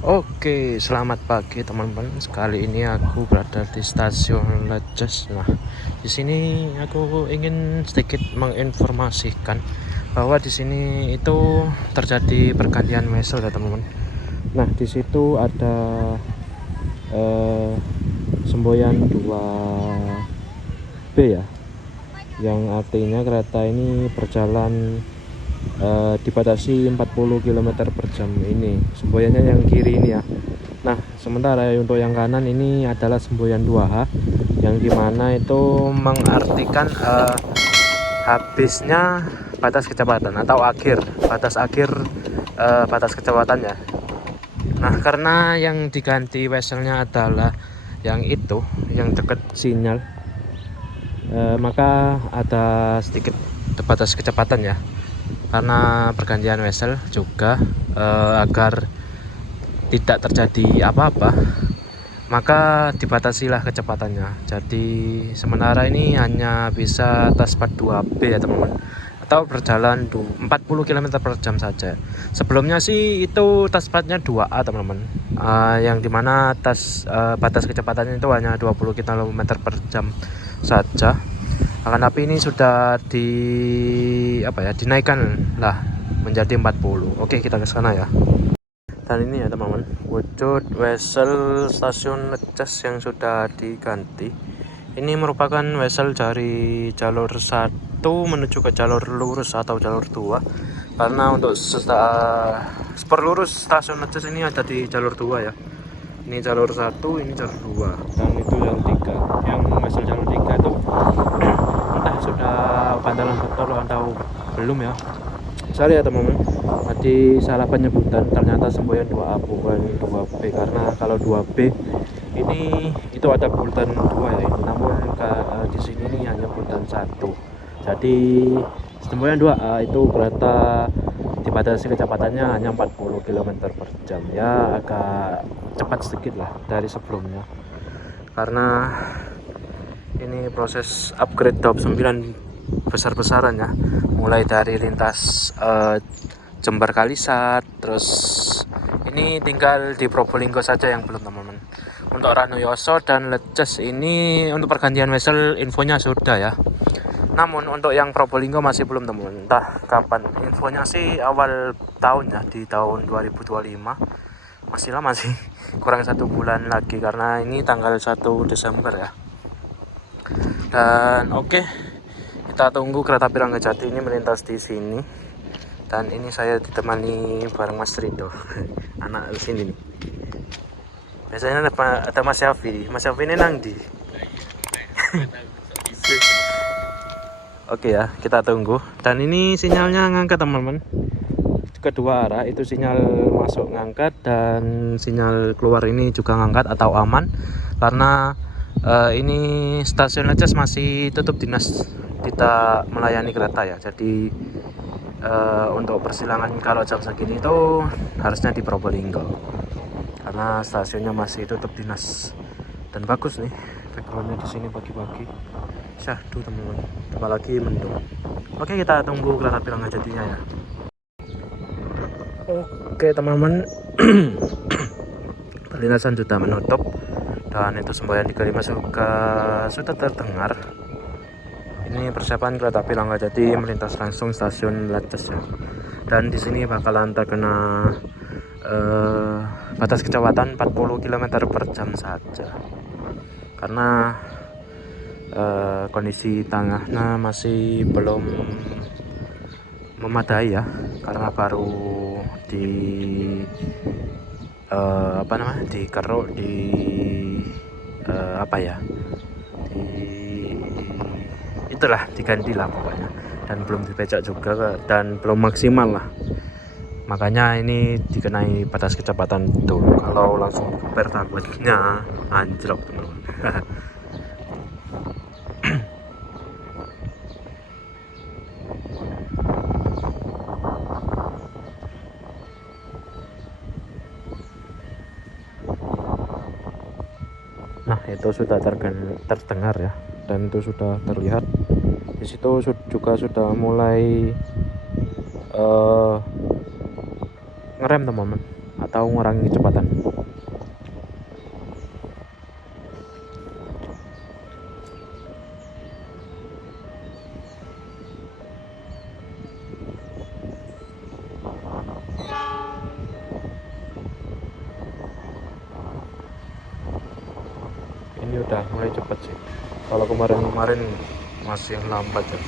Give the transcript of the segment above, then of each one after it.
Oke, selamat pagi teman-teman. Sekali ini aku berada di stasiun Leces. Nah, di sini aku ingin sedikit menginformasikan bahwa di sini itu terjadi pergantian wesel ya teman-teman. Nah, di situ ada semboyan 2B ya, yang artinya kereta ini berjalan dibatasi 40 km per jam. Ini semboyannya yang kiri ini ya. Nah, sementara untuk yang kanan ini adalah semboyan 2H, yang dimana itu mengartikan habisnya batas kecepatan atau batas kecepatannya. Nah, karena yang diganti weselnya adalah yang itu, yang dekat sinyal, maka ada sedikit batas kecepatan ya, karena pergantian wesel juga agar tidak terjadi apa-apa, maka dibatasilah kecepatannya. Jadi sementara ini hanya bisa taspat 2B ya teman-teman, atau berjalan 40 km per jam saja. Sebelumnya sih itu taspadnya 2A teman-teman, yang dimana batas kecepatannya itu hanya 20 km per jam saja. Akan tapi ini sudah dinaikkan lah menjadi 40. Oke, kita ke sana ya. Dan ini ya teman-teman, wujud wesel stasiun Leces yang sudah diganti. Ini merupakan wesel dari jalur 1 menuju ke jalur lurus atau jalur 2, karena untuk super lurus stasiun Leces ini ada di jalur 2 ya. Ini jalur 1, ini jalur 2, dan itu jalur 3. Yang wesel jalur 3 itu entah sudah bantalan betul atau belum ya. Sorry ya teman-teman, tadi salah penyebutan, ternyata semboyan 2A bukan 2B, karena kalau 2B ini itu ada bulatan 2 ya, namun di sini ini hanya bulatan 1. Jadi semboyan 2A itu kereta dibatasi kecepatannya hanya 40 km per jam ya, agak cepat sedikit lah dari sebelumnya, karena ini proses upgrade tahap 9 besar-besaran ya, mulai dari lintas Jember Kalisat, terus ini tinggal di Probolinggo saja yang belum teman-teman. Untuk Ranuyoso dan Leces ini untuk pergantian wesel infonya sudah ya, namun untuk yang Probolinggo masih belum teman-teman. Entah kapan, infonya sih awal tahun ya, di tahun 2025. Masih lama sih, kurang 1 bulan lagi, karena ini tanggal 1 Desember ya. Dan oke, kita tunggu kereta api Ranggajati ini melintas di sini. Dan ini saya ditemani bareng Mas Rido, anak sini nih. Biasanya ada Mas Syafi. Mas Syafi ini nang di. Oke ya, kita tunggu. Dan ini sinyalnya ngangkat teman-teman. Kedua arah itu sinyal masuk ngangkat, dan sinyal keluar ini juga ngangkat atau aman, karena ini stasiun Leces masih tutup dinas, tidak melayani kereta ya. Jadi untuk persilangan kalau jam segini itu harusnya di Probolinggo, karena stasiunnya masih tutup dinas. Dan bagus nih backgroundnya di sini pagi-pagi, syahdu teman-teman, apalagi mendung. Oke, kita tunggu kereta api Ranggajatinya ya. Oke teman-teman, perlintasan sudah menutup, dan itu semboyan 35 sudah terdengar. Ini persiapan kereta api Ranggajati melintas langsung stasiun Leces ya. Dan di sini bakalan terkena batas kecepatan 40 km per jam saja, karena kondisi tengahnya masih belum memadai ya, karena baru dikeruk di itulah, diganti lah pokoknya, dan belum dibecak juga, dan belum maksimal lah, makanya ini dikenai batas kecepatan betul. Kalau langsung diper takutnya anjlok teman-teman. Nah, itu sudah terdengar ya, dan itu sudah terlihat. Di situ juga sudah mulai ngerem teman-teman, atau ngurangi kecepatan. cepet sih. Kalau kemarin-kemarin masih lambat ya.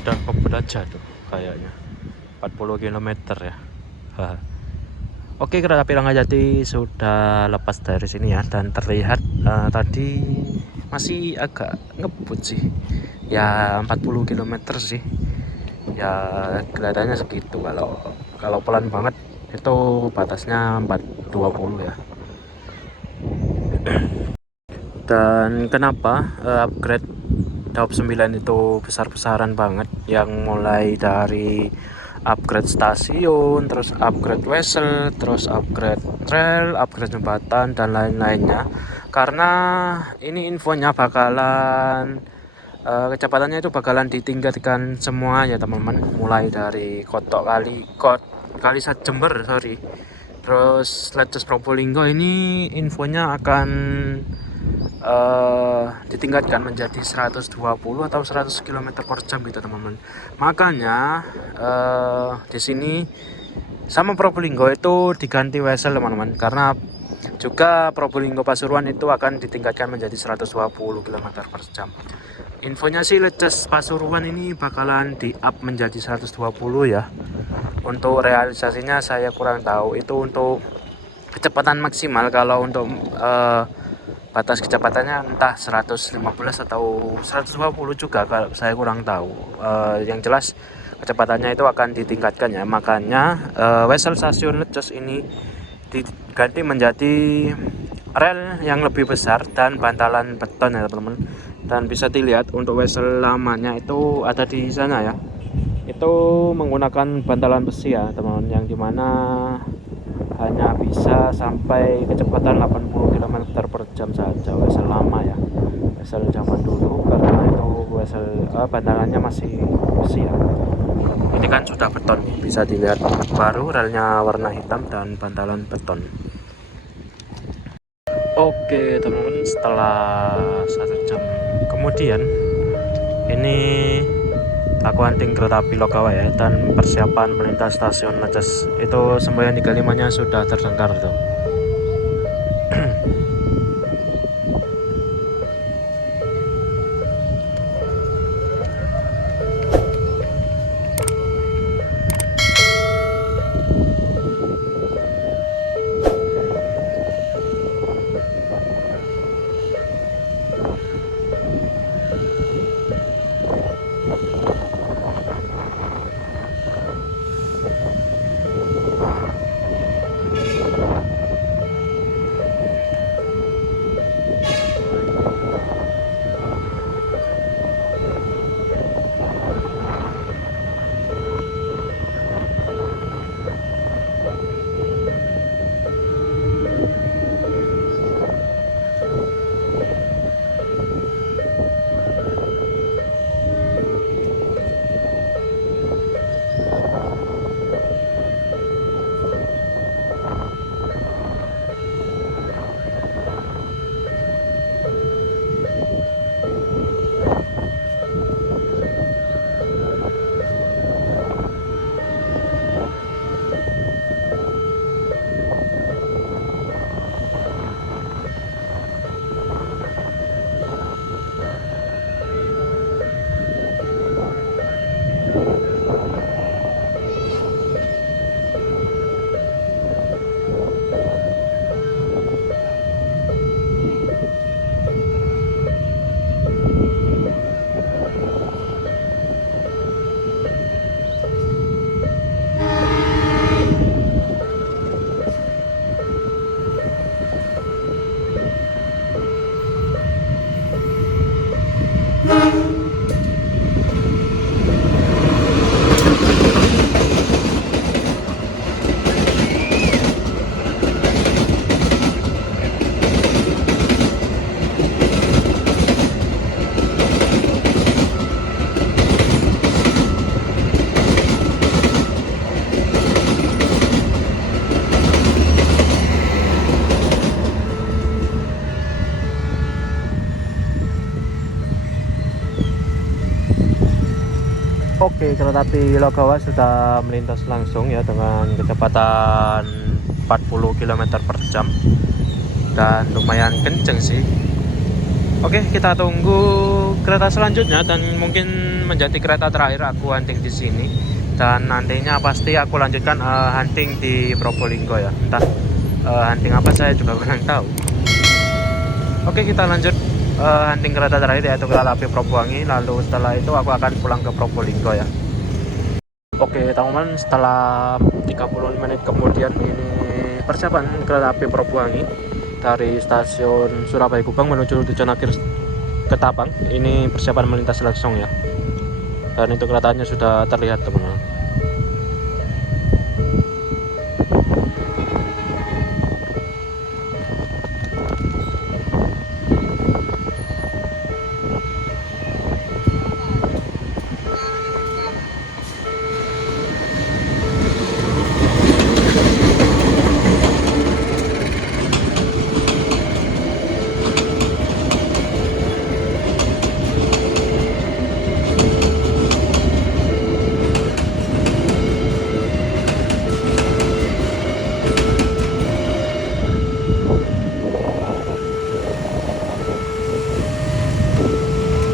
Udah kebut aja tuh kayaknya 40 km ya. Oke, kereta api Ranggajati sudah lepas dari sini ya, dan terlihat tadi masih agak ngebut sih ya, 40 km sih ya, kelihatannya segitu. Kalau pelan banget itu batasnya 420 ya. Dan kenapa upgrade Daop 9 itu besar-besaran banget, yang mulai dari upgrade stasiun, terus upgrade wesel, terus upgrade rel, upgrade jembatan, dan lain-lainnya. Karena ini infonya bakalan kecepatannya itu bakalan ditingkatkan semua ya teman-teman, mulai dari Kalisat Jember, terus Leces Probolinggo. Ini infonya akan ditingkatkan menjadi 120 atau 100 km per jam gitu teman-teman. Makanya di sini sama Probolinggo itu diganti wesel teman-teman, karena juga Probolinggo Pasuruan itu akan ditingkatkan menjadi 120 km per jam. Infonya sih Leces Pasuruan ini bakalan di up menjadi 120 ya. Untuk realisasinya saya kurang tahu, itu untuk kecepatan maksimal. Kalau untuk batas kecepatannya entah 115 atau 120 juga, kalau saya kurang tahu. Yang jelas kecepatannya itu akan ditingkatkan ya. Makanya wesel stasiun Leces ini diganti menjadi rel yang lebih besar dan bantalan beton ya teman-teman. Dan bisa dilihat untuk wesel lamanya itu ada di sana ya, itu menggunakan bantalan besi ya teman-teman, yang dimana hanya bisa sampai kecepatan 80 km per jam saja wesel lama ya, wesel zaman dulu, karena itu wesel bantalannya masih besi ya. Ini kan sudah beton, bisa dilihat baru relnya warna hitam dan bantalan beton. Oke teman-teman, setelah 1 jam kemudian ini aku hunting kereta api Lokawa ya, dan persiapan melintas stasiun Leces itu semboyan 35-nya sudah terdengar tuh. Oke, kereta api Logawa sudah melintas langsung ya dengan kecepatan 40 km per jam dan lumayan kenceng sih. Oke, kita tunggu kereta selanjutnya dan mungkin menjadi kereta terakhir aku hunting di sini. Dan nantinya pasti aku lanjutkan hunting di Probolinggo ya. Entah hunting apa saya juga kurang tahu. Oke, kita lanjut hunting kereta terakhir yaitu kereta api Probowangi. Lalu setelah itu aku akan pulang ke Probolinggo ya. Oke teman-teman, setelah 30 menit kemudian ini persiapan kereta api Probowangi dari stasiun Surabaya Gubeng menuju tujuan akhir Ketapang. Ini persiapan melintas langsung ya, dan itu keretanya sudah terlihat teman-teman.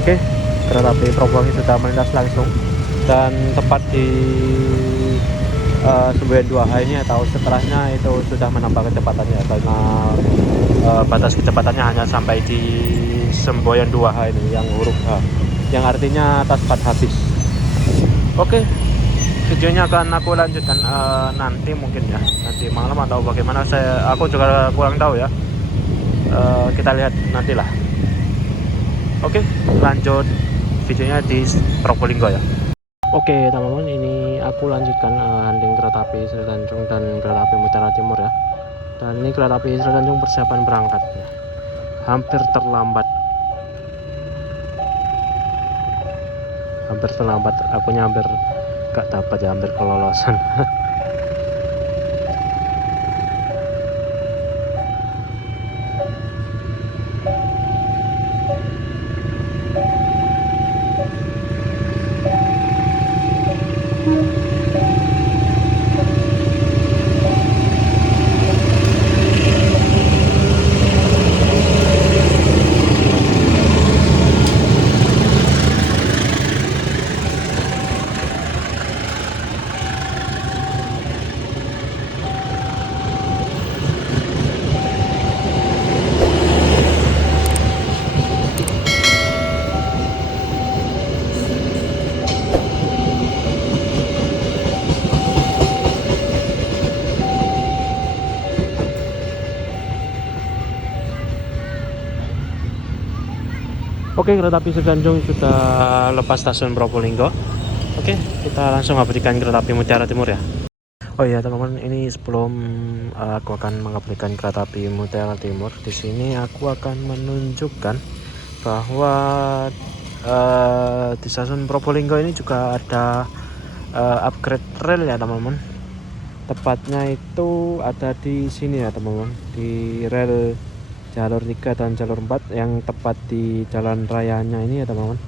Oke, kereta api Probowangi sudah melintas langsung dan tepat di Semboyan 2H ini atau setelahnya itu sudah menambah kecepatannya karena batas kecepatannya hanya sampai di Semboyan 2H ini yang huruf H, yang artinya atas 4 habis. Oke, videonya akan aku lanjutkan nanti mungkin ya, nanti malam atau bagaimana, aku juga kurang tahu ya. Kita lihat nantilah. Oke, lanjut videonya di Probolinggo ya. Oke teman-teman, ini aku lanjutkan hunting kereta api Sri Tanjung dan kereta api Mutiara Timur ya. Dan ini kereta api Sri Tanjung persiapan berangkat ya. Hampir terlambat. Akunya hampir gak dapat ya, hampir kelolosan. Oke, kereta api Sri Tanjung sudah lepas stasiun Probolinggo. Oke, kita langsung ngabadikan kereta api Mutiara Timur ya. Oh iya teman-teman, ini sebelum aku akan mengabadikan kereta api Mutiara Timur, di sini aku akan menunjukkan bahwa di stasiun Probolinggo ini juga ada upgrade rel ya teman-teman. Tepatnya itu ada di sini ya teman-teman, di rel jalur 3 dan jalur 4 yang tepat di jalan rayanya ini ya teman-teman.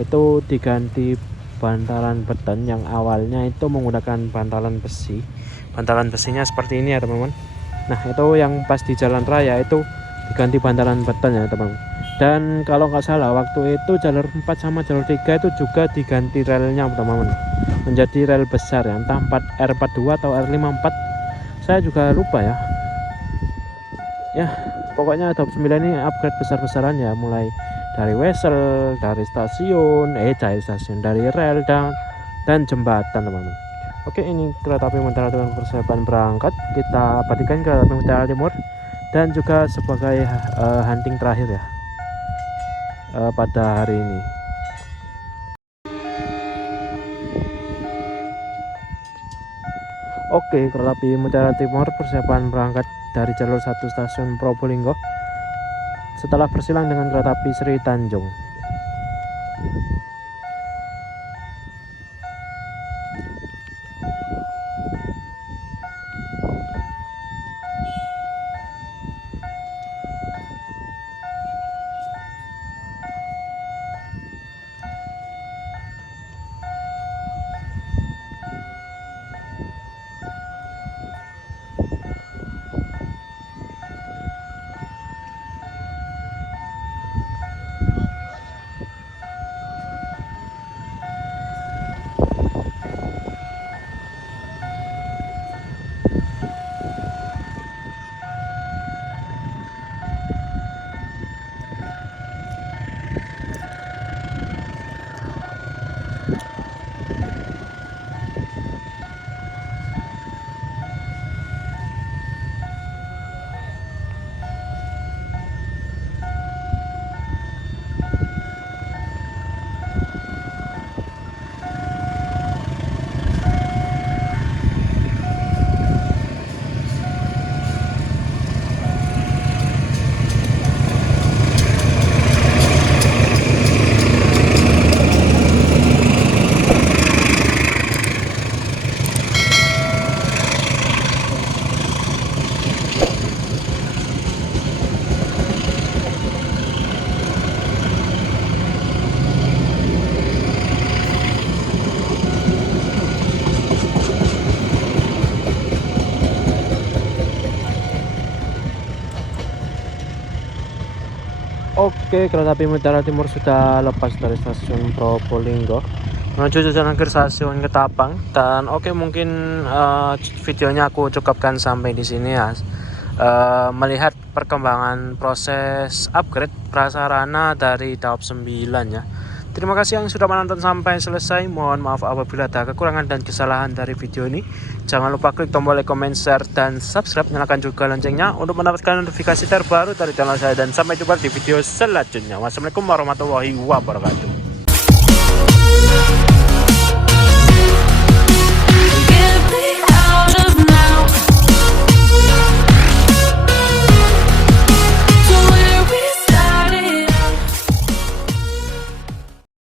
Itu diganti bantalan beton yang awalnya itu menggunakan bantalan besi. Bantalan besinya seperti ini ya teman-teman. Nah itu yang pas di jalan raya itu diganti bantalan beton ya teman-teman. Dan kalau nggak salah waktu itu jalur 4 sama jalur 3 itu juga diganti relnya teman-teman, menjadi rel besar ya, entah R42 atau R54, saya juga lupa ya. Pokoknya Top 9 ini upgrade besar-besaran ya, mulai dari wesel, dari rel dan jembatan teman-teman. Oke, ini kereta api Mutiara Timur persiapan berangkat. Kita abadikan kereta api Mutiara Timur dan juga sebagai hunting terakhir ya pada hari ini. Oke, kereta api Mutiara Timur persiapan berangkat dari jalur 1 stasiun Probolinggo setelah bersilang dengan kereta api Sri Tanjung. Oke, kereta api Mutiara Timur sudah lepas dari stasiun Probolinggo menuju jalan akhir stasiun Ketapang. Dan oke, mungkin videonya aku cukupkan sampai di sini ya. Melihat perkembangan proses upgrade prasarana dari tahap 9 ya. Terima kasih yang sudah menonton sampai selesai. Mohon maaf apabila ada kekurangan dan kesalahan dari video ini. Jangan lupa klik tombol like, comment, share, dan subscribe. Nyalakan juga loncengnya untuk mendapatkan notifikasi terbaru dari channel saya. Dan sampai jumpa di video selanjutnya. Wassalamualaikum warahmatullahi wabarakatuh.